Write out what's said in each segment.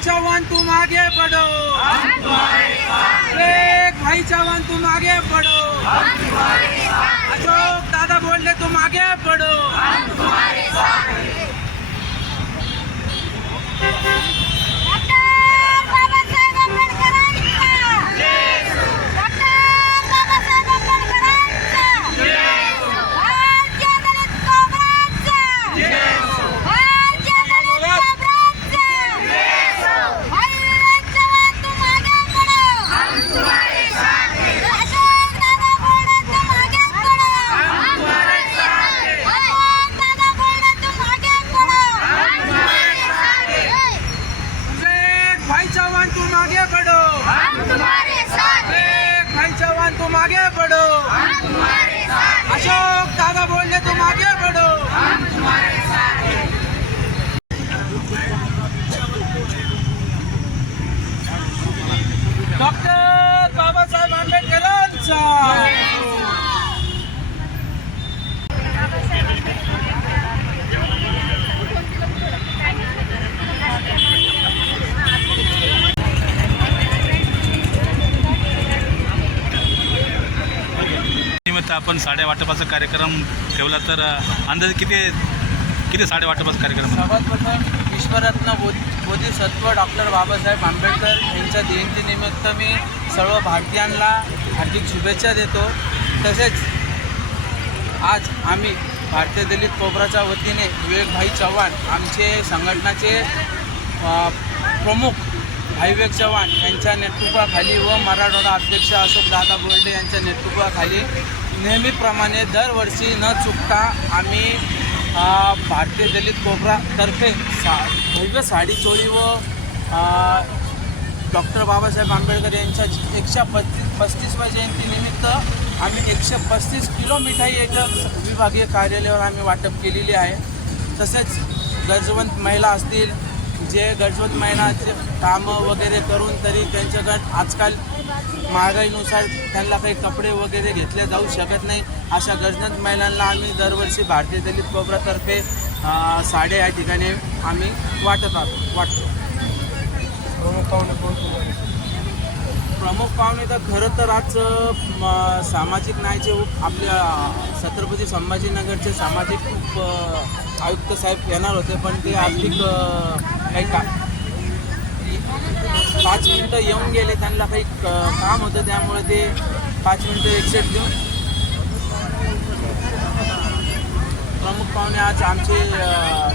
चौहान तुम आगे बढ़ो, विवेक भाई चौहान तुम आगे बढ़ो, अशोक दादा बोले तुम आगे बढ़ो। तुम आगे बढ़ो, हम तुम्हारे साथ हैं। भाई चौहान तुम आगे बढ़ो, हम तुम्हारे साथ हैं। अशोक दादा बोले तुम आगे बढ़ो, हम तुम्हारे साथ हैं। डॉक्टर बाबासाहेब आंबेडकरांचा आपण साड्या वाटपाचा कार्यक्रम ठेवला तर अंदाजे किती साड्या वाटपाचा कार्यक्रम? सर्वात प्रथम विश्वरत्न बोधिसत्व डॉक्टर बाबासाहेब आंबेडकर यांच्या जयंतीनिमित्त मी सर्व भारतीयांना हार्दिक शुभेच्छा देतो। तसेच आज आम्ही भारतीय दलित कोब्राच्या वतीने विवेक भाई चव्हाण आमचे संघटनाचे प्रमुख भाई विवेक चव्हाण यांच्या नेतृत्वाखाली व मराठवाडा अध्यक्ष अशोक दादा बोर्डे यांच्या नेतृत्वाखाली नेहमीप्रमाणे दरवर्षी न चुकता आम्ही भारतीय दलित कोब्रातर्फे भव्य साडी चोळी व डॉक्टर बाबासाहेब आंबेडकर यांच्या 135व्या जयंतीनिमित्त आम्ही 135 किलो मिठाई एका विभागीय कार्यालयावर आम्ही वाटप केलेली आहे। तसेच गरजवंत महिला असतील जे गरजवंत महिलांचे कामं वगैरे करून तरी त्यांच्याकडे आजकाल महागाईनुसार त्यांना काही कपडे वगैरे घेतले जाऊ शकत नाही, अशा गरजवंत महिलांना आम्ही दरवर्षी भारतीय दलित कोब्रातर्फे साड्या या ठिकाणी आम्ही वाटतो। प्रमुख पाहुणे तर खरं तर आज सामाजिक न्यायाचे आपल्या छत्रपती संभाजीनगरचे सामाजिक आयुक्त साहेब येणार होते, पण ते आर्थिक काही 5 मिनटं येऊन गेले, त्यांना काही काम होतं त्यामुळे ते 5 मिनटं एक्झिट देऊन प्रमुख पाहुणे आज आमचे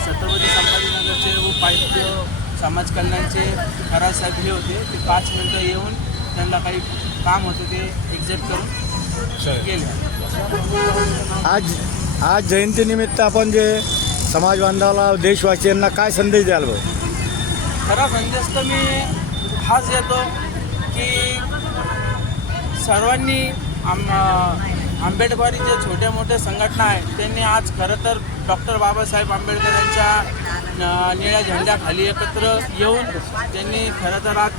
छत्रपती संभाजीनगरचे उपायुक्त समाज कल्याणचे खराज साहेब हे होते। ते 5 मिनटं येऊन त्यांना काही काम होतं ते एक्झिट करून गेले। आज जयंतीनिमित्त आपण जे समाज बांधवाला देशवासियांना काय संदेश द्याल? खरा संदेश तर मी हाच देतो की सर्वांनी आंबेडकरी जे छोटे मोठे संघटना आहेत त्यांनी आज खरं तर डॉक्टर बाबासाहेब आंबेडकर यांच्या निळ्या झेंड्याखाली एकत्र येऊन त्यांनी खरं तर आज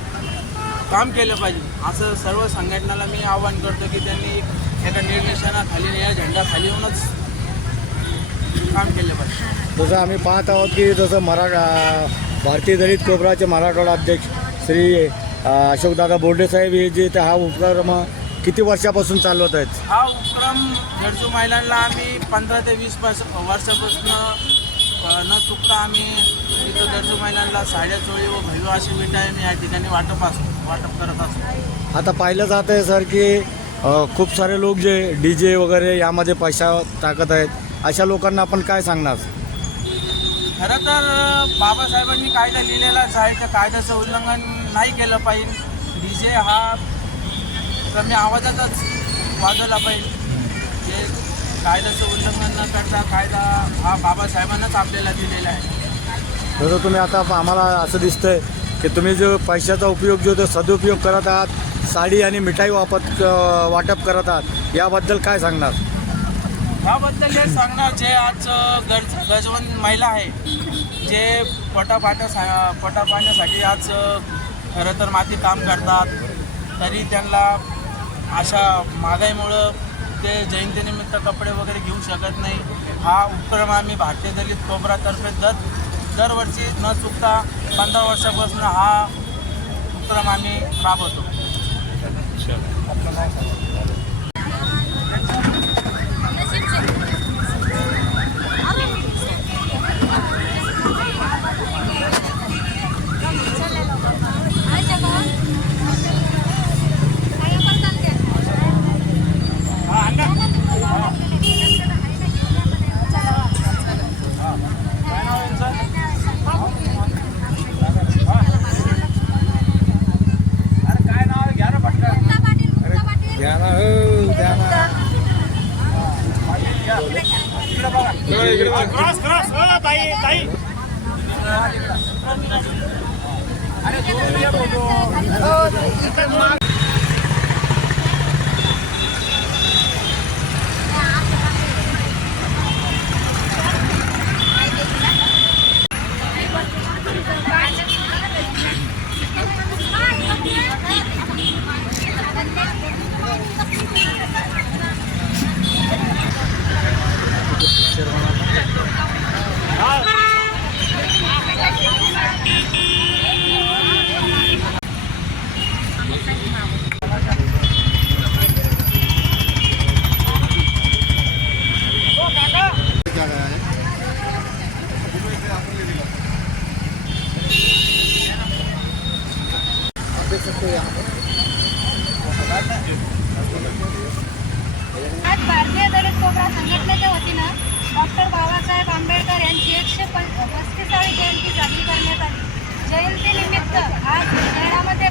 काम केलं पाहिजे, असं सर्व संघटनाला मी आवाहन करतो की त्यांनी एका निर्देशनाखाली निळ्या झेंड्याखाली येऊनच काम केलं पाहिजे। जसं आम्ही पाहत आहोत की जसं भारतीय दलित कोब्राचे मराठवाडा अध्यक्ष श्री अशोकदादा बोर्डे साहेब हे जे हा उपक्रम किती वर्षापासून चालवत आहेत? हा उपक्रम गरजू महिलांना आम्ही 15 ते 20 वर्षापासून न चुकता आम्ही इथं गरजू महिलांना साड्या चोळी व भव्य अशी मिठाई या ठिकाणी वाटप करत असतो। आता पाहिलं जात आहे सर की खूप सारे लोक जे DJ वगैरे यामध्ये पैसा टाकत आहेत, अशा लोकांना आपण काय सांगणार? खरं तर बाबासाहेबांनी कायदा लिहिलेलाच आहे, त्या कायद्याचं उल्लंघन नाही केलं पाहिजे। DJ हा कमी आवाजातच वाजवला पाहिजे, जे कायद्याचं उल्लंघन न करता कायदा हा बाबासाहेबांनाच आपल्याला दिलेला आहे। जसं तुम्ही आता आम्हाला असं दिसतंय की तुम्ही जो पैशाचा उपयोग जो सदुपयोग करत आहात, साडी आणि मिठाई वाटप करत आहात, याबद्दल काय सांगणार? याबद्दल हे सांगणार जे आज गरजवंत महिला आहे जे पोटापाण्यासाठी आज खरं तर माती काम करतात, तरी त्यांना अशा महागाईमुळं ते जयंतीनिमित्त कपडे वगैरे घेऊ शकत नाही। हा उपक्रम आम्ही भारतीय दलित कोब्रातर्फे दरवर्षी न चुकता 15 वर्षापासून हा उपक्रम आम्ही राबवतो. आज भारतीय दलित कोबरा संघटनेच्या वतीनं डॉक्टर बाबासाहेब आंबेडकर यांची 135वी जयंती साजरी करण्यात आली. जयंतीनिमित्त आज शहरामध्ये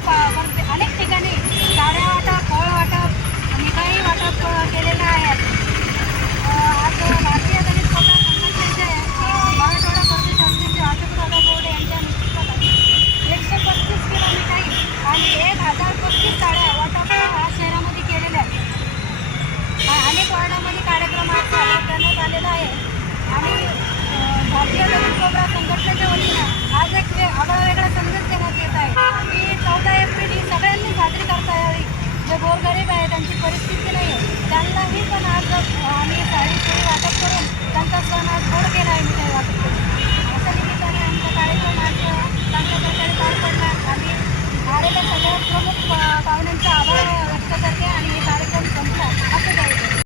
अनेक ठिकाणी साड्या वाटप, फळ वाटप, मिठाई वाटप केलेलं आहे. आज भारतीय दलित कोबरा संघटनेचे मराठवाडा प्रदेश अध्यक्ष अशोकदादा बोर्डे यांच्या नेतृत्वाखाली 135 किलो मिठाई आणि 1035 साड्या वाटप आज शहरामध्ये केलेल्या आहेत. अनेक वार्डामध्ये कार्यक्रम आज साजरा करण्यात आलेला आहे आणि भारतीय दलित कोबरा संघटनेच्या वतीनं आज एक वेगळा संदेश देण्यात येत आहे की 14 एप्रिल ही सगळ्यांनी साजरी करता यावी. जे गोरगरीब आहे, त्यांची परिस्थिती नाही आहे, त्यांनाही पण आज आम्ही साडी वाटप करून त्यांचा सण आज गोड केला आहे. मिठाई वाटप करून अशा निमित्ताने आमचा कार्यक्रम आज चांगल्या प्रकारे पार पडला. आम्ही आलेल्या सगळ्या प्रमुख पाहुण्यांचा आभार